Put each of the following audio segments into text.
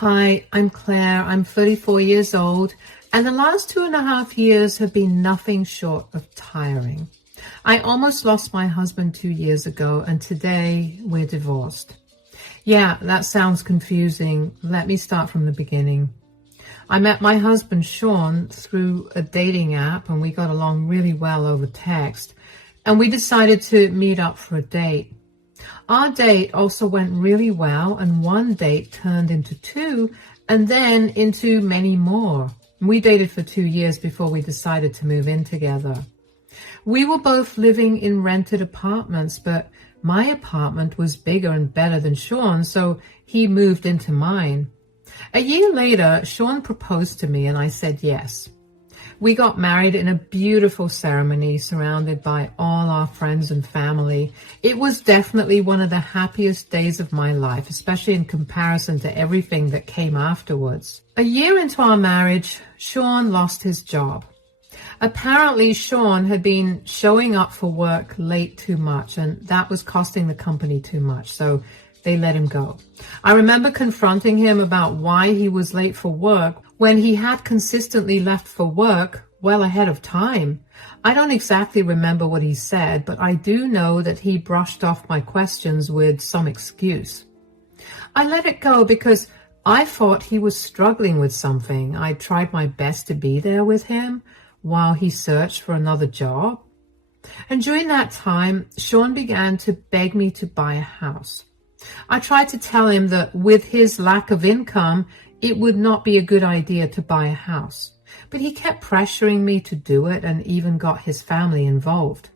Hi, I'm Claire. I'm 34 years old, and the last 2.5 years have been nothing short of tiring. I almost lost my husband 2 years ago, and today we're divorced. Yeah, that sounds confusing. Let me start from the beginning. I met my husband, Shawn, through a dating app, and we got along really well over text, and we decided to meet up for a date. Our date also went really well, and one date turned into two, and then into many more. We dated for 2 years before we decided to move in together. We were both living in rented apartments, but my apartment was bigger and better than Shawn's, so he moved into mine. A year later, Shawn proposed to me, and I said yes. We got married in a beautiful ceremony surrounded by all our friends and family. It was definitely one of the happiest days of my life, especially in comparison to everything that came afterwards. A year into our marriage, Shawn lost his job. Apparently, Shawn had been showing up for work late too much, and that was costing the company too much, so they let him go. I remember confronting him about why he was late for work when he had consistently left for work well ahead of time. I don't exactly remember what he said, but I do know that he brushed off my questions with some excuse. I let it go because I thought he was struggling with something. I tried my best to be there with him while he searched for another job. And during that time, Shawn began to beg me to buy a house. I tried to tell him that with his lack of income, it would not be a good idea to buy a house. But he kept pressuring me to do it and even got his family involved.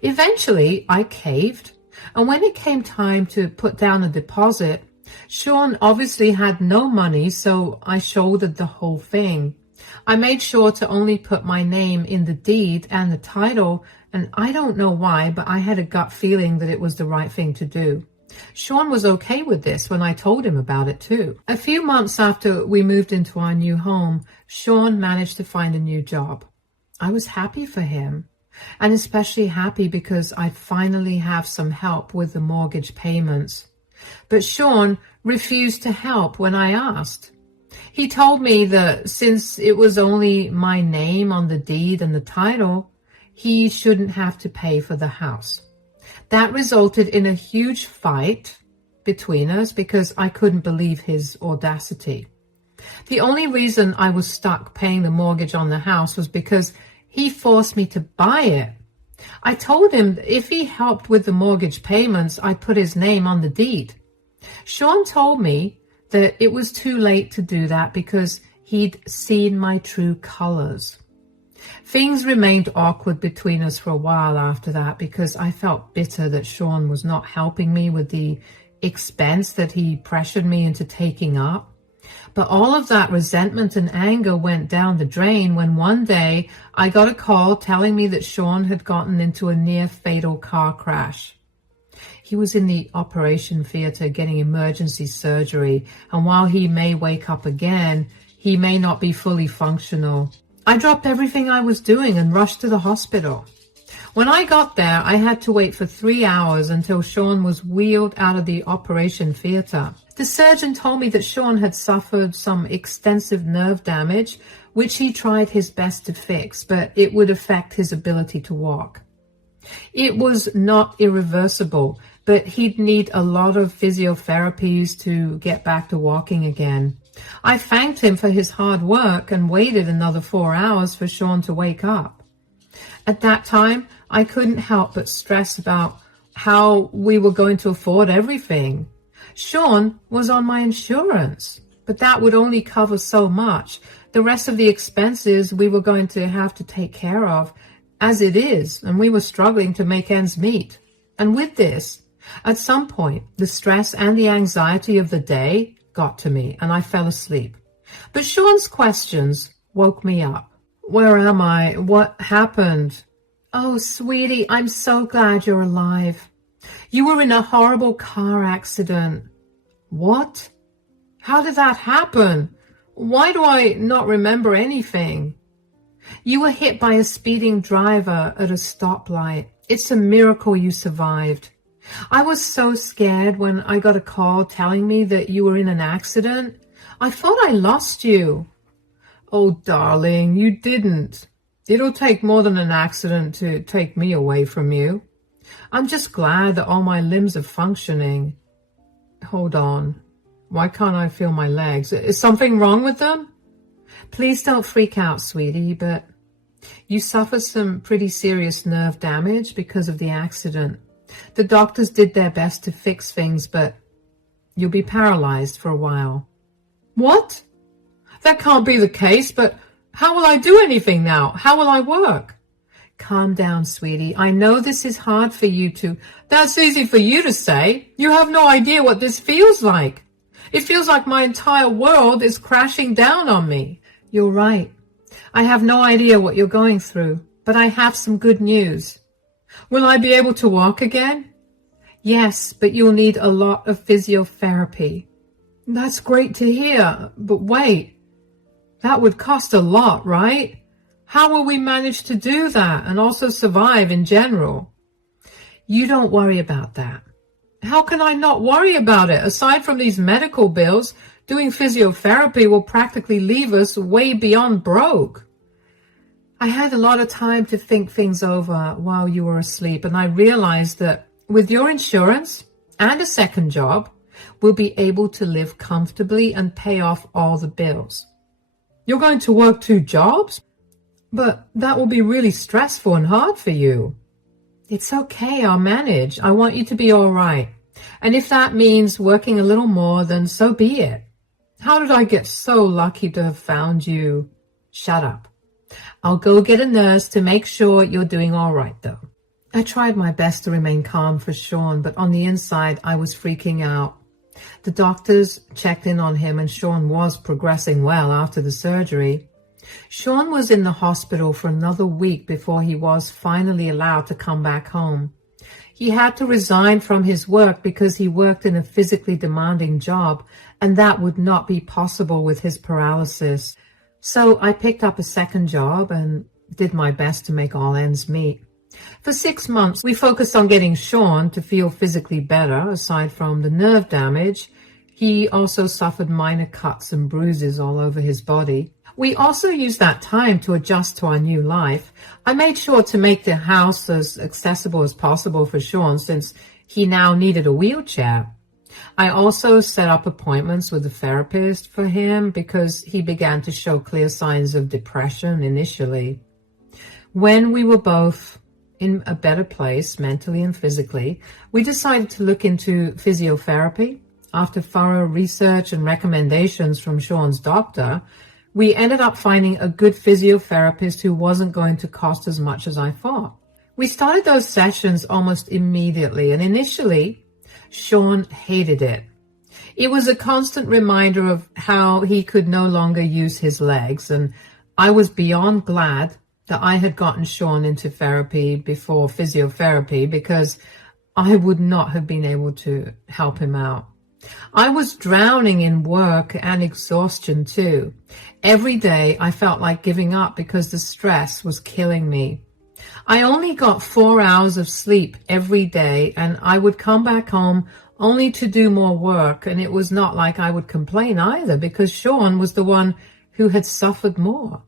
Eventually, I caved, and when it came time to put down a deposit, Shawn obviously had no money, so I shouldered the whole thing. I made sure to only put my name in the deed and the title, and I don't know why, but I had a gut feeling that it was the right thing to do. Shawn was okay with this when I told him about it too. A few months after we moved into our new home, Shawn managed to find a new job. I was happy for him, and especially happy because I finally have some help with the mortgage payments. But Shawn refused to help when I asked. He told me that since it was only my name on the deed and the title, he shouldn't have to pay for the house. That resulted in a huge fight between us because I couldn't believe his audacity. The only reason I was stuck paying the mortgage on the house was because he forced me to buy it. I told him that if he helped with the mortgage payments, I'd put his name on the deed. Shawn told me that it was too late to do that because he'd seen my true colors. Things remained awkward between us for a while after that because I felt bitter that Shawn was not helping me with the expense that he pressured me into taking up. But all of that resentment and anger went down the drain when one day I got a call telling me that Shawn had gotten into a near-fatal car crash. He was in the operation theater getting emergency surgery, and while he may wake up again, he may not be fully functional. I dropped everything I was doing and rushed to the hospital. When I got there, I had to wait for 3 hours until Shawn was wheeled out of the operation theater. The surgeon told me that Shawn had suffered some extensive nerve damage, which he tried his best to fix, but it would affect his ability to walk. It was not irreversible, but he'd need a lot of physiotherapies to get back to walking again. I thanked him for his hard work and waited another 4 hours for Shawn to wake up. At that time, I couldn't help but stress about how we were going to afford everything. Shawn was on my insurance, but that would only cover so much. The rest of the expenses we were going to have to take care of as it is, and we were struggling to make ends meet. And with this, at some point, the stress and the anxiety of the day got to me, and I fell asleep. But Shawn's questions woke me up. Where am I? What happened? Oh, sweetie, I'm so glad you're alive. You were in a horrible car accident. What? How did that happen? Why do I not remember anything? You were hit by a speeding driver at a stoplight. It's a miracle you survived. I was so scared when I got a call telling me that you were in an accident. I thought I lost you. Oh, darling, you didn't. It'll take more than an accident to take me away from you. I'm just glad that all my limbs are functioning. Hold on. Why can't I feel my legs? Is something wrong with them? Please don't freak out, sweetie, but you suffered some pretty serious nerve damage because of the accident. The doctors did their best to fix things, but you'll be paralyzed for a while. What? That can't be the case, but how will I do anything now? How will I work? Calm down, sweetie. I know this is hard for you to... That's easy for you to say. You have no idea what this feels like. It feels like my entire world is crashing down on me. You're right. I have no idea what you're going through, but I have some good news. Will I be able to walk again? Yes, but you'll need a lot of physiotherapy. That's great to hear, but wait. That would cost a lot, right? How will we manage to do that and also survive in general? You don't worry about that. How can I not worry about it? Aside from these medical bills, doing physiotherapy will practically leave us way beyond broke. I had a lot of time to think things over while you were asleep, and I realized that with your insurance and a second job, we'll be able to live comfortably and pay off all the bills. You're going to work 2 jobs? But that will be really stressful and hard for you. It's okay, I'll manage. I want you to be all right. And if that means working a little more, then so be it. How did I get so lucky to have found you? Shut up. I'll go get a nurse to make sure you're doing all right, though. I tried my best to remain calm for Shawn, but on the inside, I was freaking out. The doctors checked in on him, and Shawn was progressing well after the surgery. Shawn was in the hospital for another week before he was finally allowed to come back home. He had to resign from his work because he worked in a physically demanding job, and that would not be possible with his paralysis. So I picked up a second job and did my best to make all ends meet. For 6 months, we focused on getting Shawn to feel physically better. Aside from the nerve damage, he also suffered minor cuts and bruises all over his body. We also used that time to adjust to our new life. I made sure to make the house as accessible as possible for Shawn since he now needed a wheelchair. I also set up appointments with a therapist for him because he began to show clear signs of depression initially. When we were both in a better place mentally and physically, we decided to look into physiotherapy. After thorough research and recommendations from Shawn's doctor, we ended up finding a good physiotherapist who wasn't going to cost as much as I thought. We started those sessions almost immediately, and initially, Shawn hated it. It was a constant reminder of how he could no longer use his legs, and I was beyond glad that I had gotten Shawn into therapy before physiotherapy because I would not have been able to help him out. I was drowning in work and exhaustion too. Every day I felt like giving up because the stress was killing me. I only got 4 hours of sleep every day, and I would come back home only to do more work, and it was not like I would complain either because Shawn was the one who had suffered more.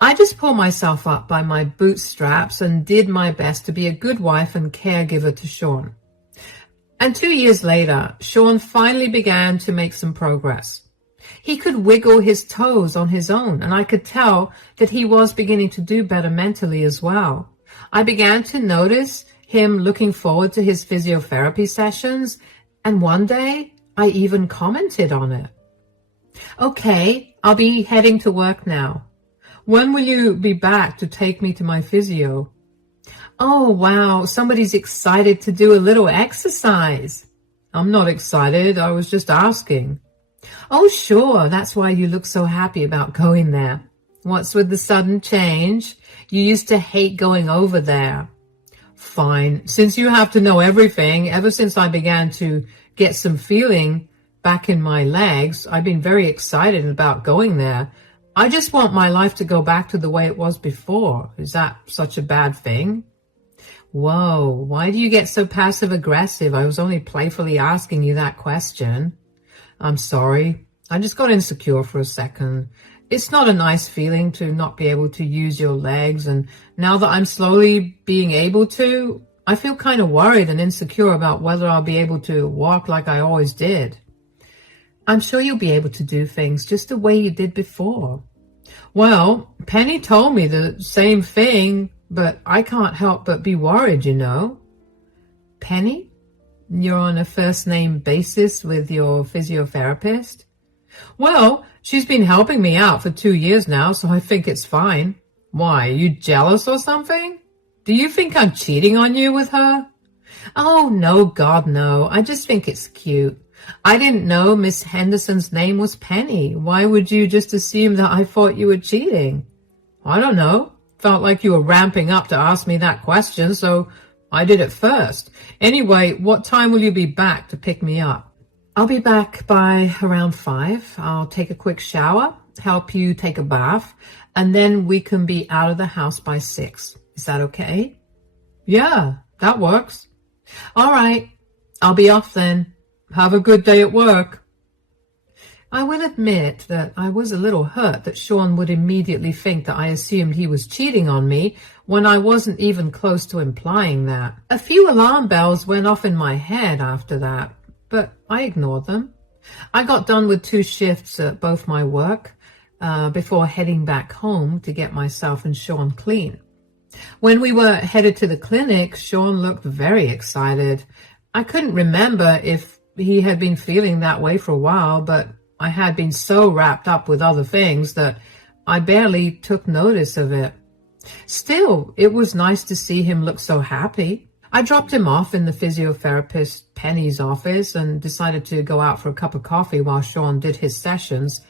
I just pulled myself up by my bootstraps and did my best to be a good wife and caregiver to Shawn. And 2 years later, Shawn finally began to make some progress. He could wiggle his toes on his own, and I could tell that he was beginning to do better mentally as well. I began to notice him looking forward to his physiotherapy sessions, and one day I even commented on it. Okay, I'll be heading to work now. When will you be back to take me to my physio? Oh, wow, somebody's excited to do a little exercise. I'm not excited, I was just asking. Oh, sure, that's why you look so happy about going there. What's with the sudden change? You used to hate going over there. Fine, since you have to know everything, ever since I began to get some feeling back in my legs, I've been very excited about going there. I just want my life to go back to the way it was before. Is that such a bad thing? Whoa, why do you get so passive-aggressive? I was only playfully asking you that question. I'm sorry. I just got insecure for a second. It's not a nice feeling to not be able to use your legs, and now that I'm slowly being able to, I feel kind of worried and insecure about whether I'll be able to walk like I always did. I'm sure you'll be able to do things just the way you did before. Well, Penny told me the same thing, but I can't help but be worried, you know. Penny? You're on a first-name basis with your physiotherapist? Well, she's been helping me out for 2 years now, so I think it's fine. Why, are you jealous or something? Do you think I'm cheating on you with her? Oh, no, God, no. I just think it's cute. I didn't know Miss Henderson's name was Penny. Why would you just assume that I thought you were cheating? I don't know. Felt like you were ramping up to ask me that question, so I did it first. Anyway, what time will you be back to pick me up? I'll be back by around 5. I'll take a quick shower, help you take a bath, and then we can be out of the house by 6. Is that okay? Yeah, that works. All right, I'll be off then. Have a good day at work. I will admit that I was a little hurt that Shawn would immediately think that I assumed he was cheating on me when I wasn't even close to implying that. A few alarm bells went off in my head after that, but I ignored them. I got done with 2 shifts at both my work before heading back home to get myself and Shawn clean. When we were headed to the clinic, Shawn looked very excited. I couldn't remember if he had been feeling that way for a while, but I had been so wrapped up with other things that I barely took notice of it. Still, it was nice to see him look so happy. I dropped him off in the physiotherapist Penny's office and decided to go out for a cup of coffee while Shawn did his sessions.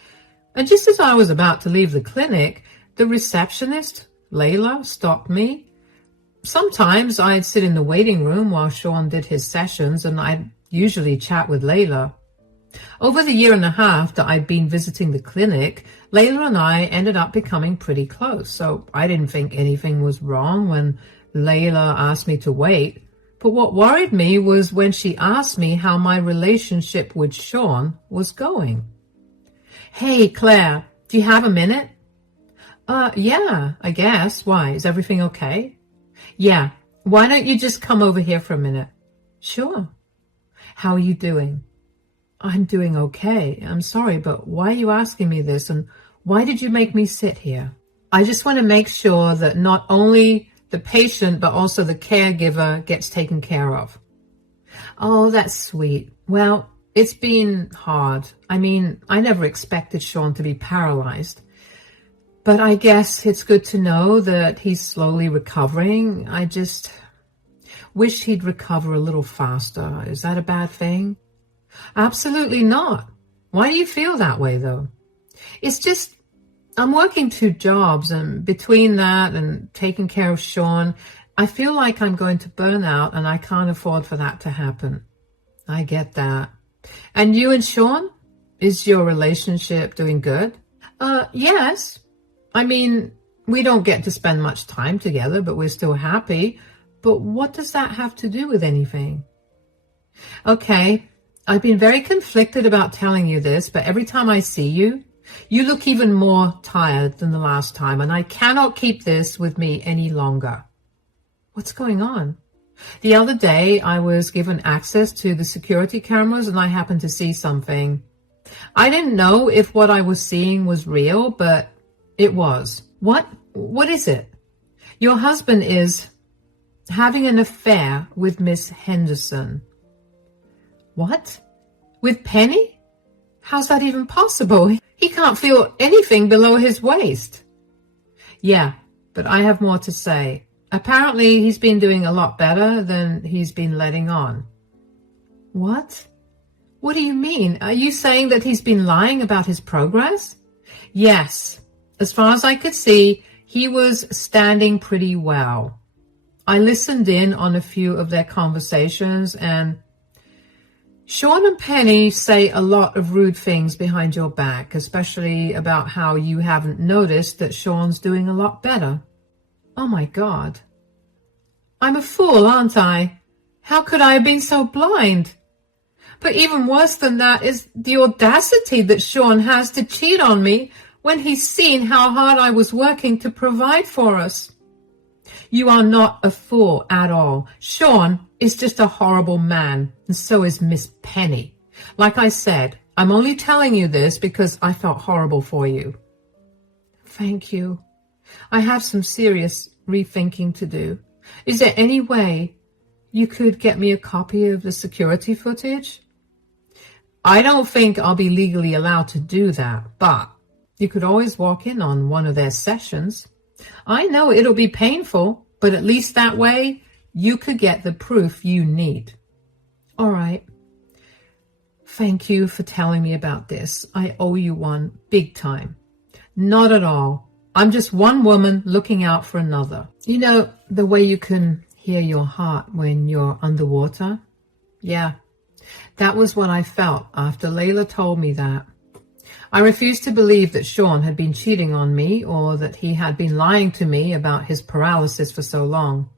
And just as I was about to leave the clinic, the receptionist, Layla, stopped me. Sometimes I'd sit in the waiting room while Shawn did his sessions, and I'd usually chat with Layla. Over the 1.5 years that I'd been visiting the clinic, Layla and I ended up becoming pretty close, so I didn't think anything was wrong when Layla asked me to wait. But what worried me was when she asked me how my relationship with Shawn was going. Hey, Claire, do you have a minute? Yeah, I guess. Why? Is everything okay? Yeah. Why don't you just come over here for a minute? Sure. How are you doing? I'm doing okay. I'm sorry, but why are you asking me this, and why did you make me sit here? I just want to make sure that not only the patient, but also the caregiver gets taken care of. Oh, that's sweet. Well, it's been hard. I mean, I never expected Shawn to be paralyzed. But I guess it's good to know that he's slowly recovering. I just wish he'd recover a little faster. Is that a bad thing? Absolutely not. Why do you feel that way, though? It's just, I'm working 2 jobs, and between that and taking care of Shawn, I feel like I'm going to burn out, and I can't afford for that to happen. I get that. And you and Shawn? Is your relationship doing good? Yes. I mean, we don't get to spend much time together, but we're still happy. But what does that have to do with anything? Okay, I've been very conflicted about telling you this, but every time I see you, you look even more tired than the last time, and I cannot keep this with me any longer. What's going on? The other day, I was given access to the security cameras, and I happened to see something. I didn't know if what I was seeing was real, but it was. What? What is it? Your husband is having an affair with Miss Henderson. What? With Penny? How's that even possible? He can't feel anything below his waist. Yeah, but I have more to say. Apparently, he's been doing a lot better than he's been letting on. What? What do you mean? Are you saying that he's been lying about his progress? Yes. As far as I could see, he was standing pretty well. I listened in on a few of their conversations, and Shawn and Penny say a lot of rude things behind your back, especially about how you haven't noticed that Shawn's doing a lot better. Oh my God. I'm a fool, aren't I? How could I have been so blind? But even worse than that is the audacity that Shawn has to cheat on me when he's seen how hard I was working to provide for us. You are not a fool at all. Shawn is just a horrible man, and so is Miss Penny. Like I said, I'm only telling you this because I felt horrible for you. Thank you. I have some serious rethinking to do. Is there any way you could get me a copy of the security footage? I don't think I'll be legally allowed to do that, but you could always walk in on one of their sessions. I know it'll be painful, but at least that way you could get the proof you need. All right. Thank you for telling me about this. I owe you one big time. Not at all. I'm just one woman looking out for another. You know, the way you can hear your heart when you're underwater? Yeah, that was what I felt after Layla told me that. I refused to believe that Shawn had been cheating on me or that he had been lying to me about his paralysis for so long.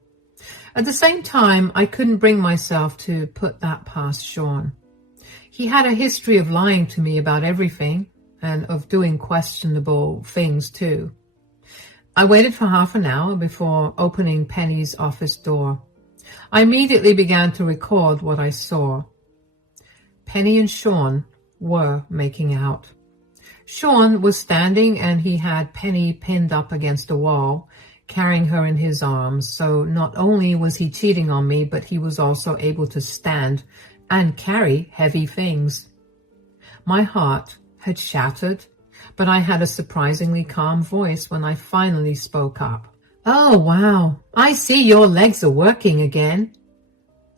At the same time, I couldn't bring myself to put that past Shawn. He had a history of lying to me about everything and of doing questionable things too. I waited for half an hour before opening Penny's office door. I immediately began to record what I saw. Penny and Shawn were making out. Shawn was standing and he had Penny pinned up against a wall, carrying her in his arms. So not only was he cheating on me, but he was also able to stand and carry heavy things. My heart had shattered, but I had a surprisingly calm voice when I finally spoke up. Oh, wow. I see your legs are working again.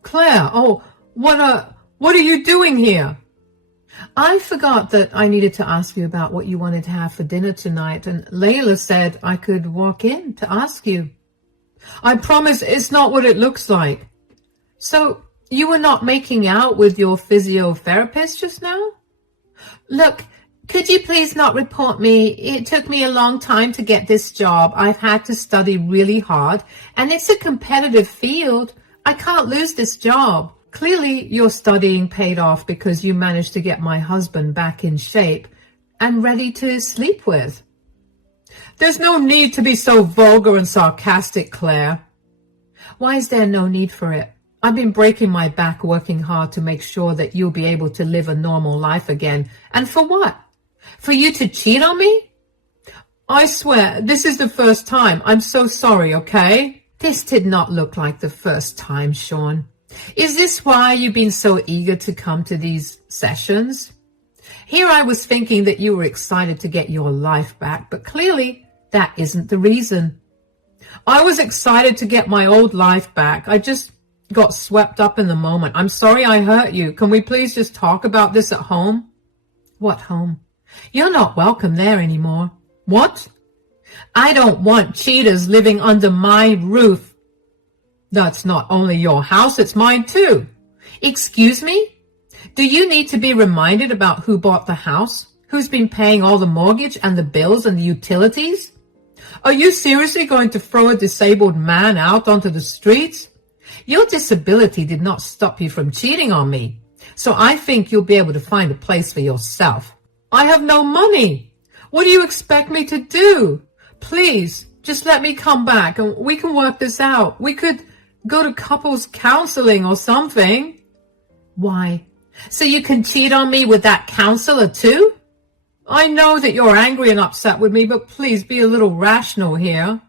Claire, what are you doing here? I forgot that I needed to ask you about what you wanted to have for dinner tonight, and Layla said I could walk in to ask you. I promise it's not what it looks like. So you were not making out with your physiotherapist just now? Look, could you please not report me? It took me a long time to get this job. I've had to study really hard, and it's a competitive field. I can't lose this job. Clearly, your studying paid off because you managed to get my husband back in shape and ready to sleep with. There's no need to be so vulgar and sarcastic, Claire. Why is there no need for it? I've been breaking my back working hard to make sure that you'll be able to live a normal life again. And for what? For you to cheat on me? I swear, this is the first time. I'm so sorry, okay? This did not look like the first time, Shawn. Is this why you've been so eager to come to these sessions? Here I was thinking that you were excited to get your life back, but clearly that isn't the reason. I was excited to get my old life back. I just got swept up in the moment. I'm sorry I hurt you. Can we please just talk about this at home? What home? You're not welcome there anymore. What? I don't want cheaters living under my roof. That's not only your house, it's mine too. Excuse me? Do you need to be reminded about who bought the house? Who's been paying all the mortgage and the bills and the utilities? Are you seriously going to throw a disabled man out onto the streets? Your disability did not stop you from cheating on me, so I think you'll be able to find a place for yourself. I have no money. What do you expect me to do? Please, just let me come back and we can work this out. We could go to couples counseling or something. Why? So you can cheat on me with that counselor too? I know that you're angry and upset with me, but please be a little rational here.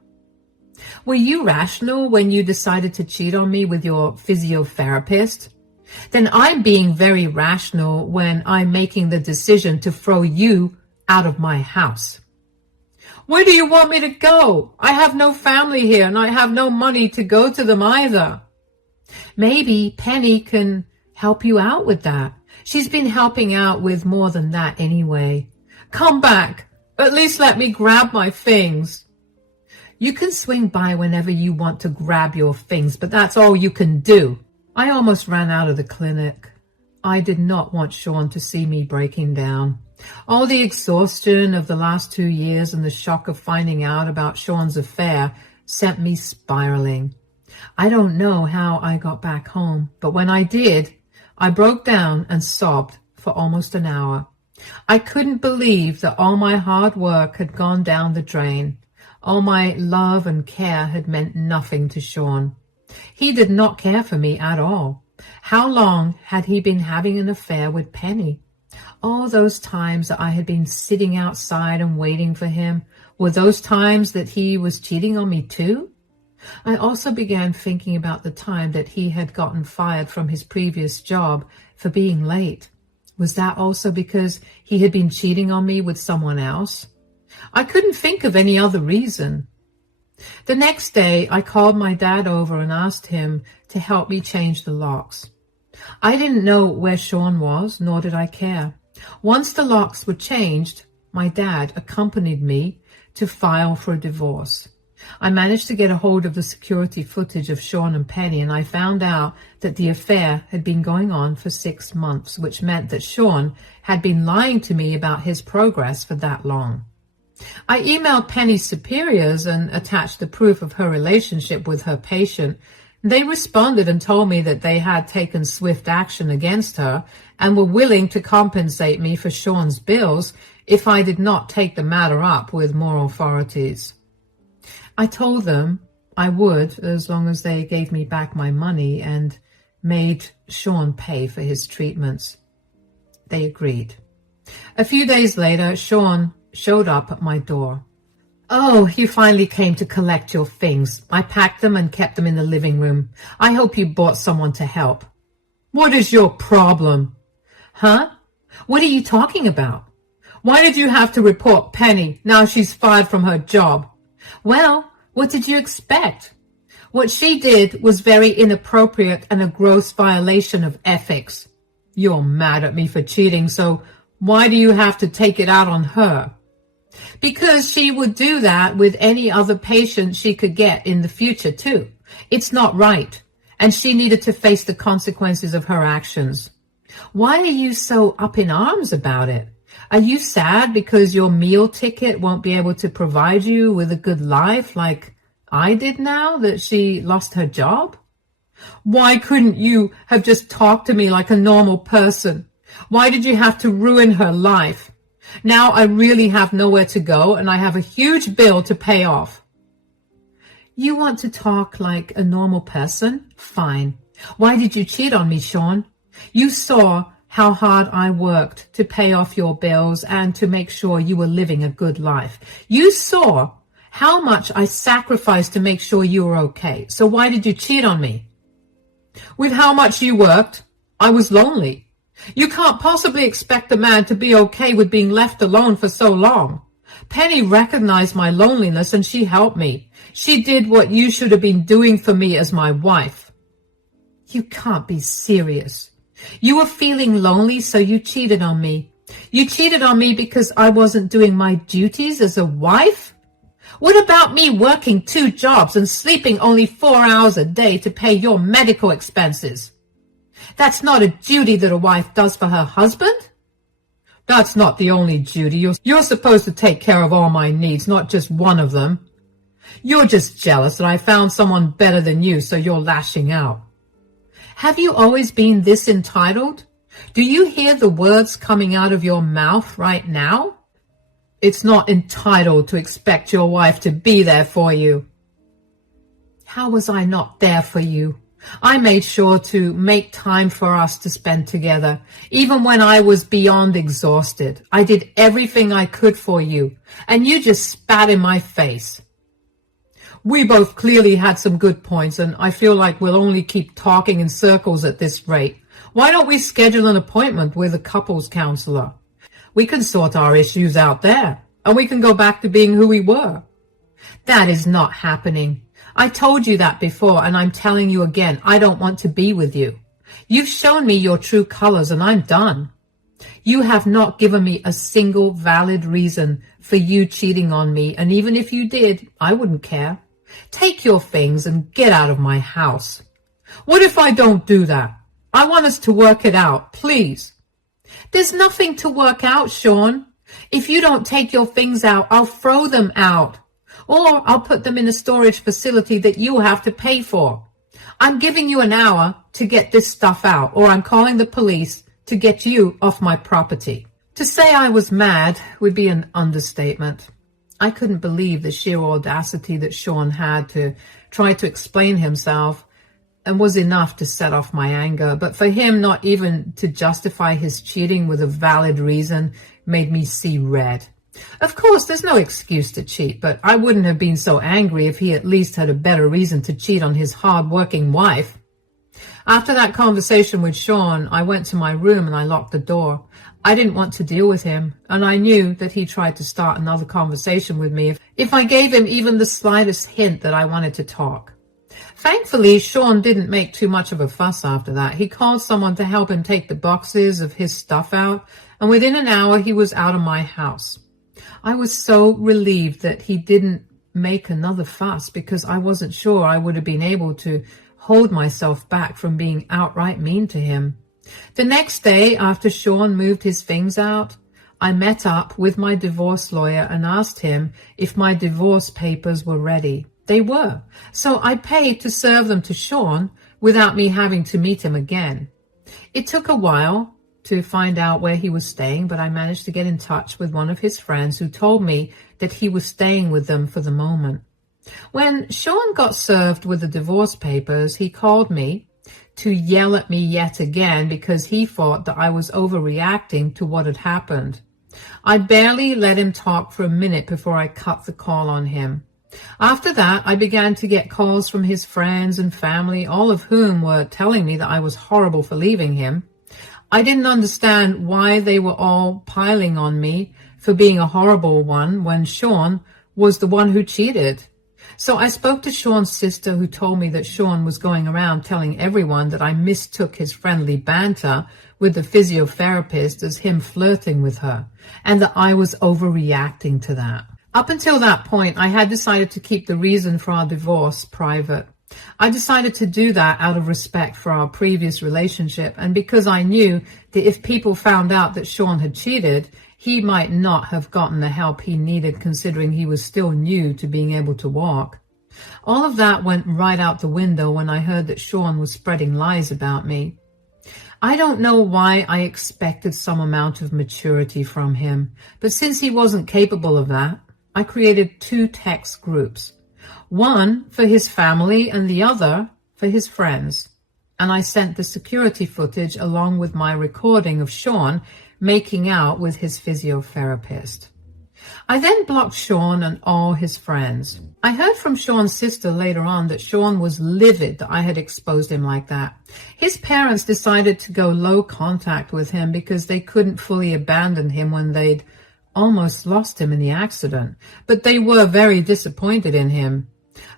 Were you rational when you decided to cheat on me with your physiotherapist? Then I'm being very rational when I'm making the decision to throw you out of my house. Where do you want me to go? I have no family here and I have no money to go to them either. Maybe Penny can help you out with that. She's been helping out with more than that anyway. Come back. At least let me grab my things. You can swing by whenever you want to grab your things, but that's all you can do. I almost ran out of the clinic. I did not want Shawn to see me breaking down. All the exhaustion of the last 2 years and the shock of finding out about Shawn's affair sent me spiraling. I don't know how I got back home, but when I did, I broke down and sobbed for almost an hour. I couldn't believe that all my hard work had gone down the drain. All my love and care had meant nothing to Shawn. He did not care for me at all. How long had he been having an affair with Penny? All those times that I had been sitting outside and waiting for him, were those times that he was cheating on me too? I also began thinking about the time that he had gotten fired from his previous job for being late. Was that also because he had been cheating on me with someone else? I couldn't think of any other reason. The next day, I called my dad over and asked him to help me change the locks. I didn't know where Shawn was, nor did I care. Once the locks were changed, my dad accompanied me to file for a divorce. I managed to get a hold of the security footage of Shawn and Penny, and I found out that the affair had been going on for 6 months, which meant that Shawn had been lying to me about his progress for that long. I emailed Penny's superiors and attached the proof of her relationship with her patient. They responded and told me that they had taken swift action against her and were willing to compensate me for Shawn's bills if I did not take the matter up with more authorities. I told them I would, as long as they gave me back my money and made Shawn pay for his treatments. They agreed. A few days later, Shawn showed up at my door. "Oh, you finally came to collect your things. I packed them and kept them in the living room. I hope you brought someone to help." "What is your problem?" "Huh? What are you talking about? Why did you have to report Penny now she's fired from her job?" "Well, what did you expect? What she did was very inappropriate and a gross violation of ethics." "You're mad at me for cheating, so why do you have to take it out on her?" "Because she would do that with any other patient she could get in the future too. It's not right, and she needed to face the consequences of her actions." "Why are you so up in arms about it? Are you sad because your meal ticket won't be able to provide you with a good life like I did now that she lost her job?" "Why couldn't you have just talked to me like a normal person? Why did you have to ruin her life? Now I really have nowhere to go and I have a huge bill to pay off." "You want to talk like a normal person? Fine. Why did you cheat on me, Shawn? You saw how hard I worked to pay off your bills and to make sure you were living a good life. You saw how much I sacrificed to make sure you were okay. So why did you cheat on me?" "With how much you worked, I was lonely. You can't possibly expect a man to be okay with being left alone for so long. Penny recognized my loneliness and she helped me. She did what you should have been doing for me as my wife." "You can't be serious. You were feeling lonely, so you cheated on me. You cheated on me because I wasn't doing my duties as a wife? What about me working 2 jobs and sleeping only 4 hours a day to pay your medical expenses? That's not a duty that a wife does for her husband?" "That's not the only duty. You're supposed to take care of all my needs, not just one of them. You're just jealous that I found someone better than you, so you're lashing out." "Have you always been this entitled? Do you hear the words coming out of your mouth right now?" "It's not entitled to expect your wife to be there for you." "How was I not there for you? I made sure to make time for us to spend together, even when I was beyond exhausted. I did everything I could for you, and you just spat in my face." "We both clearly had some good points, and I feel like we'll only keep talking in circles at this rate. Why don't we schedule an appointment with a couples counselor? We can sort our issues out there, and we can go back to being who we were." "That is not happening. I told you that before, and I'm telling you again, I don't want to be with you. You've shown me your true colors, and I'm done. You have not given me a single valid reason for you cheating on me, and even if you did, I wouldn't care. Take your things and get out of my house." "What if I don't do that? I want us to work it out, please." "There's nothing to work out, Shawn. If you don't take your things out, I'll throw them out. Or I'll put them in a storage facility that you'll have to pay for. I'm giving you an hour to get this stuff out, or I'm calling the police to get you off my property. To say I was mad would be an understatement. I couldn't believe the sheer audacity that Shawn had to try to explain himself, and was enough to set off my anger. But for him not even to justify his cheating with a valid reason made me see red. Of course, there's no excuse to cheat, but I wouldn't have been so angry if he at least had a better reason to cheat on his hard-working wife. After that conversation with Shawn, I went to my room and I locked the door. I didn't want to deal with him, and I knew that he tried to start another conversation with me if I gave him even the slightest hint that I wanted to talk. Thankfully, Shawn didn't make too much of a fuss after that. He called someone to help him take the boxes of his stuff out, and within an hour he was out of my house. I was so relieved that he didn't make another fuss, because I wasn't sure I would have been able to hold myself back from being outright mean to him. The next day, after Shawn moved his things out, I met up with my divorce lawyer and asked him if my divorce papers were ready. They were, so I paid to serve them to Shawn without me having to meet him again. It took a while to find out where he was staying, but I managed to get in touch with one of his friends who told me that he was staying with them for the moment. When Shawn got served with the divorce papers, he called me to yell at me yet again because he thought that I was overreacting to what had happened. I barely let him talk for a minute before I cut the call on him. After that, I began to get calls from his friends and family, all of whom were telling me that I was horrible for leaving him. I didn't understand why they were all piling on me for being a horrible one when Shawn was the one who cheated. So I spoke to Shawn's sister, who told me that Shawn was going around telling everyone that I mistook his friendly banter with the physiotherapist as him flirting with her, and that I was overreacting to that. Up until that point, I had decided to keep the reason for our divorce private. I decided to do that out of respect for our previous relationship, and because I knew that if people found out that Shawn had cheated, he might not have gotten the help he needed, considering he was still new to being able to walk. All of that went right out the window when I heard that Shawn was spreading lies about me. I don't know why I expected some amount of maturity from him, but since he wasn't capable of that, I created 2 text groups, one for his family and the other for his friends, and I sent the security footage along with my recording of Shawn making out with his physiotherapist. I then blocked Shawn and all his friends. I heard from Shawn's sister later on that Shawn was livid that I had exposed him like that. His parents decided to go low contact with him because they couldn't fully abandon him when they'd almost lost him in the accident, but they were very disappointed in him.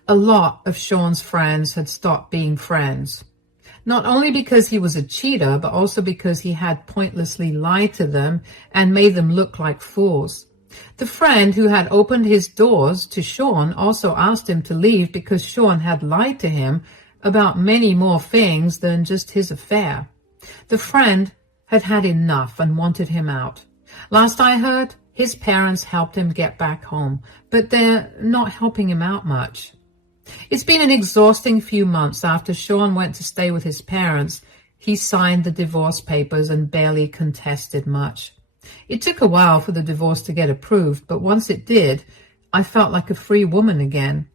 A lot of Shawn's friends had stopped being friends, not only because he was a cheater, but also because he had pointlessly lied to them and made them look like fools. The friend who had opened his doors to Shawn also asked him to leave because Shawn had lied to him about many more things than just his affair. The friend had had enough and wanted him out. Last I heard, his parents helped him get back home, but they're not helping him out much. It's been an exhausting few months. After Shawn went to stay with his parents, he signed the divorce papers and barely contested much. It took a while for the divorce to get approved, but once it did, I felt like a free woman again.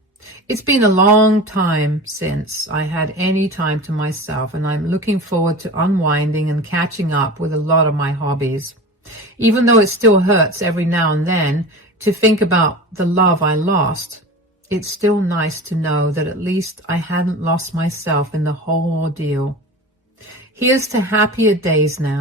It's been a long time since I had any time to myself, and I'm looking forward to unwinding and catching up with a lot of my hobbies. Even though it still hurts every now and then to think about the love I lost, it's still nice to know that at least I hadn't lost myself in the whole ordeal. Here's to happier days now.